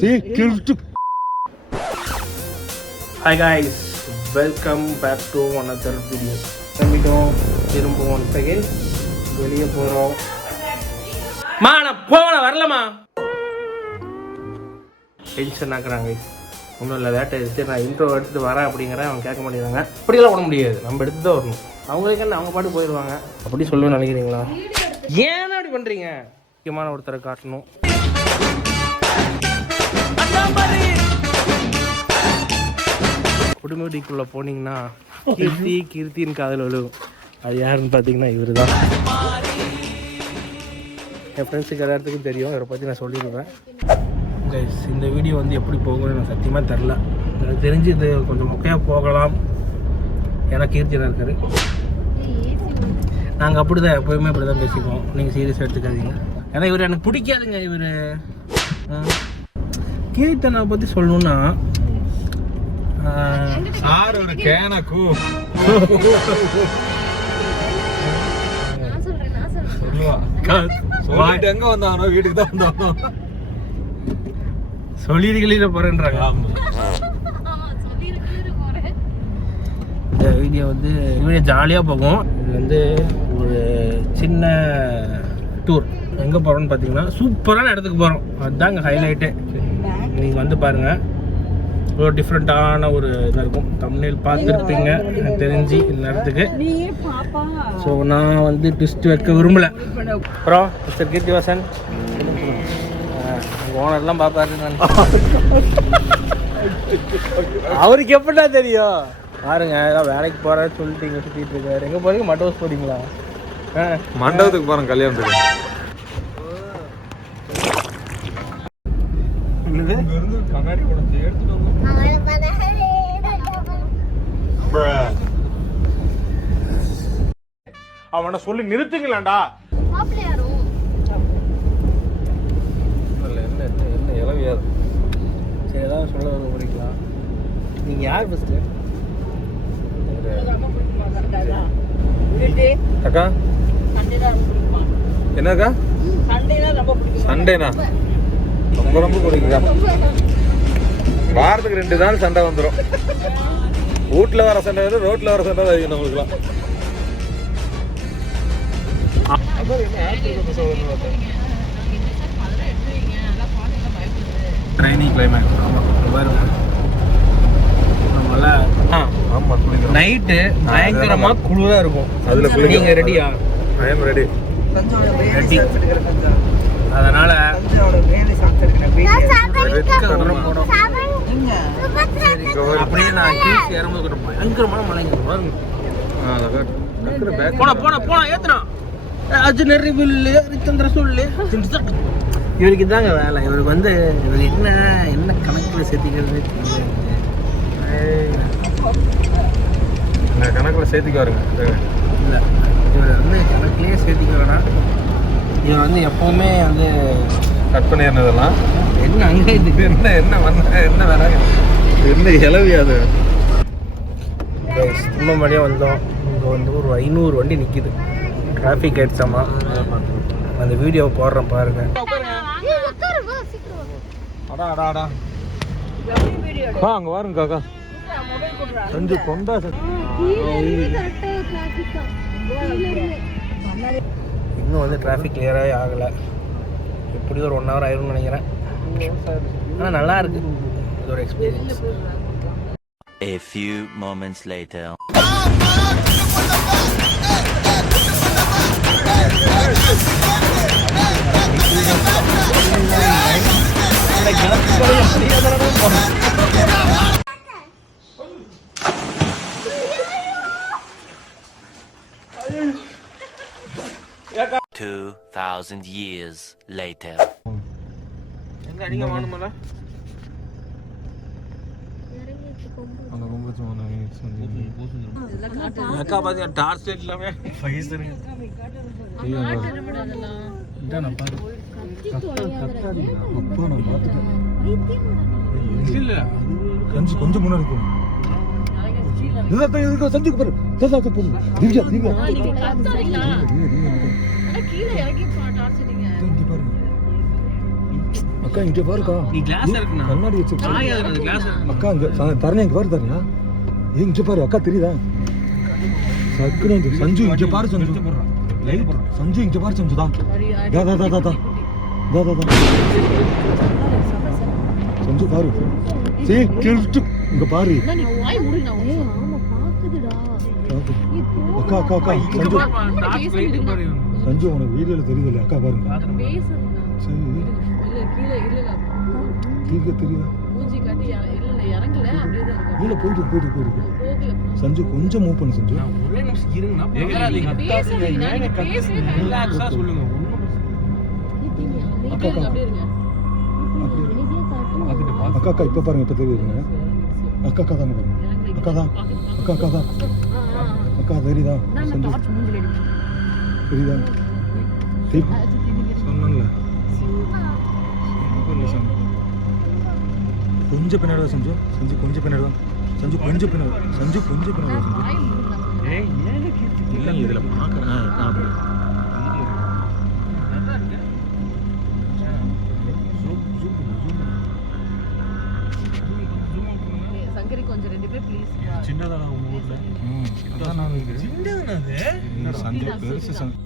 Hi guys, welcome back to another video. நம்மிட்டோம் திரும்ப once again வெளியே போகிறோம். நான் போகல வரலம்மா டென்ஷன் ஆக்குறாங்க. ஒன்றும் இல்லை வேட்டை எடுத்து நான் இன்ட்ரோ எடுத்துகிட்டு வரேன் அப்படிங்கிறேன். அவங்க கேட்க மாட்டேங்கிறாங்க. அப்படியெல்லாம் விட முடியாது, நம்ம எடுத்து தான் வரணும். அவங்களுக்கு என்ன அவங்க பாட்டு போயிடுவாங்க. அப்படி சொல்லுவேன்னு நினைக்கிறீங்களா? ஏன்னா அப்படி பண்ணுறீங்க? முக்கியமான ஒருத்தரை காட்டணும். குடும்பத்துக்குள்ளே போனீங்கன்னா கீர்த்தின்னு காதல் விழுவும். அது யாருன்னு பார்த்தீங்கன்னா இவர் தான். என் ஃப்ரெண்ட்ஸுக்கு எல்லாத்துக்கும் தெரியும், இவரை பற்றி நான் சொல்லிடுவேன். இந்த வீடியோ வந்து எப்படி போகும்னு எனக்கு சத்தியமாக தெரில. எனக்கு தெரிஞ்சு இது கொஞ்சம் மொக்கையாக போகலாம். ஏன்னா கீர்த்தி தான் இருக்காரு. நாங்கள் அப்படி தான் எப்போயுமே அப்படி தான் பேசிக்குவோம். நீங்கள் சீரியஸாக எடுத்துக்காதீங்க. ஏன்னா இவர் எனக்கு பிடிக்காதுங்க. இவர் கீர்த்தனை பற்றி சொல்லணுன்னா ஒரு கேனக்கு எங்க வந்தானோ வீட்டுக்கு தான் வந்தானோ சொல்லிருக்கல போறேன்றாங்க. இந்த வீடியோ வந்து வீடியோ ஜாலியாக போகும். இது வந்து ஒரு சின்ன டூர். எங்கே போகிறோம்னு பார்த்தீங்கன்னா சூப்பரான இடத்துக்கு போகிறோம். அதுதாங்க ஹைலைட்டு. நீங்கள் வந்து பாருங்கள், ஒரு டிஃப்ரெண்ட்டான ஒரு இதாக இருக்கும். தம்ப்நெயில் பார்த்துருப்பீங்க எனக்கு தெரிஞ்சு இந்த இடத்துக்கு. ஸோ நான் வந்து ட்விஸ்ட் வைக்க விரும்பலை. அப்புறம் மிஸ்டர் கீர்த்திவாசன் ஓனர்லாம் பார்ப்பாரு. நான் அவருக்கு எப்படா தெரியும்? பாருங்க, ஏதாவது வேலைக்கு போகிறேன்னு சொல்லிட்டு இங்கே சுற்றிட்டு இருக்காரு. எங்கே போகிறீங்க? மண்டபம் போகிறீங்களா? மண்டபத்துக்கு போகிறேன், கல்யாணத்துக்கு. கண்ணாடி கொடுத்து எடுத்துட்டு வந்து அவனை சொல்லி நிறுத்துங்களாண்டா. என்ன இளவியாது. சரி, ஏதாவது சொல்ல முடிக்கலாம். நீங்கள் யார் ஃபஸ்ட்டு? அக்கா என்னக்கா? சண்டேனா ரொம்ப ரொம்ப பிடிக்குதா? வாரத்துக்கு 2 நாள் சண்டை வந்துடும். வீட்டில் வர சண்டை வரும், ரோட்டில் வர சண்டை தான் நம்மளுக்குலாம். Training climate. ஆமாம், நைட்டு பயங்கரமாக குளிராக இருக்கும். அதில் நீங்கள் ரெடியா? I am ready. அதனால அப்படியே நான் கீழ்ச்சி இறங்குது. பயங்கரமான மலைங்க பாருங்க. போனா ஏத்துனா அது நிறைய சொல்லு. இவருக்கு தாங்க வேலை. இவருக்கு வந்து இவர் என்ன கணக்கில் சேர்த்திக்கிறது கணக்கில் சேர்த்திக்க வருங்க. இல்லை, இவர் வந்து கணக்கிலேயே சேர்த்திக்க வேணாம். இவன் வந்து எப்போவுமே வந்து கட் பண்ணிடுறதெல்லாம் என்ன அங்கே இதுக்கு என்ன வேற என்ன இளவியாது. திரும்படியாக வந்தோம். இங்கே வந்து ஒரு 500 வண்டி நிற்கிது. டிராஃபிக் ஆயிடுச்சாமா. அந்த வீடியோவை போடுறேன் பாருங்க. அங்கே வாருங்க காக்கா. கொஞ்சம் கொண்டா இன்னும் வந்து டிராஃபிக் கிளியராகவே ஆகலை. எப்படி ஒரு 1 hour ஆயிரும்னு நினைக்கிறேன். ஆனால் நல்லா இருக்கு. இது ஒரு experience. A few moments later. Two 2,000 years later. எங்க அடிக்க வாணுமல? அந்த கொம்புச்சு போனா அக்கா பாத்தியா டார்ச் லைட் எல்லாமே ஃபைஸ் இருக்கு. இதான் பாரு. கத்தாதீங்க. அப்பா நான் பாத்துட்டேன். இல்ல கொஞ்சம் முன்னாடி போ. இதுதான் சந்திக்கு பாரு. தசாத போ. திவ்யா நீங்க கத்தாதீங்களா? அட கீழ இறங்கி டார்ச் அடிங்க. இங்க பாருங்க. அக்கா இங்க பாருக்கா. நீ கிளாஸ் இருக்குண்ணா. கண்ணாடி வச்சிருக்க. அது கிளாஸ் இருக்கு. அக்கா இங்க தரணும் இங்க பாரு தரணியா. இங்க பாரு அக்கா தெரியுதா? சக்குனு இங்க சஞ்சு இங்க பாரு சஞ்சு. சஞ்சு இங்க பாரு சஞ்சு தான். தா தா தா தா. தா தா தா. சஞ்சு பாரு. சீ கிழிச்சு இங்க பாரு. நீ வாய் மூடுடா. ஆமா பாக்குதுடா. அக்கா அக்கா அக்கா சஞ்சு. டார்ச் லைட் பாரு. சஞ்சு உனக்கு வீடியோல தெரியுதுல்ல அக்கா பாருங்க. பேசுறேன்டா. சரி இல்ல கீழ இல்ல. கீழே தெரியுதா? மூஞ்சி காட்டி இல்ல இறங்கல அப்படியே தான் இருக்கு. கீழே போயிட்டு போகல. சஞ்சு கொஞ்சம் மூவ் பண்ணு சஞ்சு. ஒரே நிமிஷம் இருங்கண்ணா. பதறாதீங்க. பேசாதீங்க. நீங்க பேசுங்க. ரிலாக்ஸா சொல்லுங்க. அக்கா அக்கா அப்படியே இருங்க. அக்கா அக்கா இப்போ பாருங்க இப்போ தெரியுதுங்க. அக்கா அக்கா தானே பாருங்க. அக்கா தான் அக்கா அக்கா தான் அக்கா தெரியுதா? சஞ்சு டார்ச் மூஞ்சில அடிக்கும். தெரியுதா? சொன்னல கொஞ்சம் பின்னாடி வா சஞ்சு. சஞ்சு கொஞ்சம் பின்னாடி வா. சஞ்சு கொஞ்சம் பின்னாடி வா. சஞ்சு கொஞ்சம் பின்னாடி வா சஞ்சு. வாய் மூடுடா. ஏய் ஏங்க கீர்த்தி இல்லை இதில் பார்க்குறேன். சங்கரி கொஞ்சம் ரெண்டு பேர் ப்ளீஸ். சின்னதாடா உங்க ஊர்ல. அதான் நான் சின்னதுனா அது சஞ்சு பெருசு சஞ்சு.